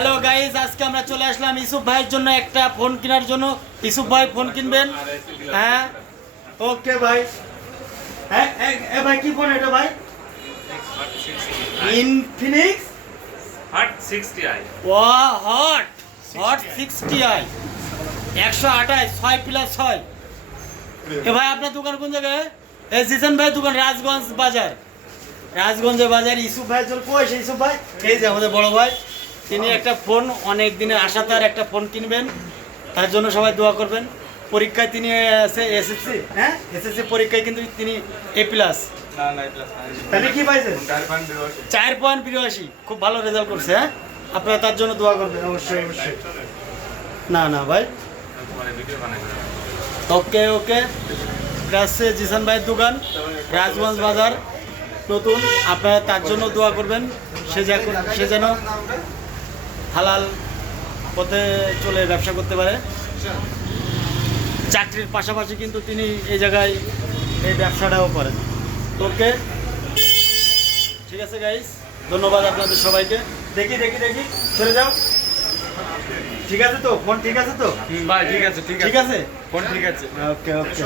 Hello guys, আজকে আমরা চলে আসলাম ইউসুফ ভাইয়ের জন্য একটা ফোন কেনার জন্য। ইউসুফ ভাই ফোন কিনবেন। হ্যাঁ, ওকে ভাই। হ্যাঁ ভাই, কি ফোন এটা ভাই? Infinix hot 60i hot 60i 128 6+6। এ ভাই, আপনার দোকান কোন জায়গায়? জিসান ভাই দোকান রাজগঞ্জ বাজার, রাজগঞ্জের বাজার। ইউসুফ ভাইয়ের জন্য কয়েছে ইউসুফ ভাই, এই যে আমাদের বড় ভাই, তিনি একটা ফোন অনেক দিনের আশা, তার একটা ফোন কিনবেন, তার জন্য সবাই দোয়া করবেন। পরীক্ষায় তিনি এসএসসি, হ্যাঁ এসএসসি পরীক্ষায় কিন্তু তিনি A+। তাহলে কি পাইছেন? 4.82, খুব ভালো রেজাল্ট করছে। হ্যাঁ, আপনারা তার জন্য দোয়া করবেন অবশ্যই অবশ্যই। না ভাই, ওকে ওকে। এটা হচ্ছে জিসান ভাইয়ের দোকান, রাজগঞ্জ বাজার নতুন। আপনারা তার জন্য দোয়া করবেন, সে যেন হালাল পথে চলে ব্যবসা করতে পারে। চাকরির পাশাপাশি কিন্তু তিনি এই জায়গায় এই ব্যবসাটাও করেন। ওকে, ঠিক আছে গাইস, ধন্যবাদ আপনাদের সবাইকে। দেখি সরে যাও। ঠিক আছে তো ফোন? ঠিক আছে তো ভাই? ঠিক আছে ঠিক আছে, ফোন ঠিক আছে। ওকে ওকে।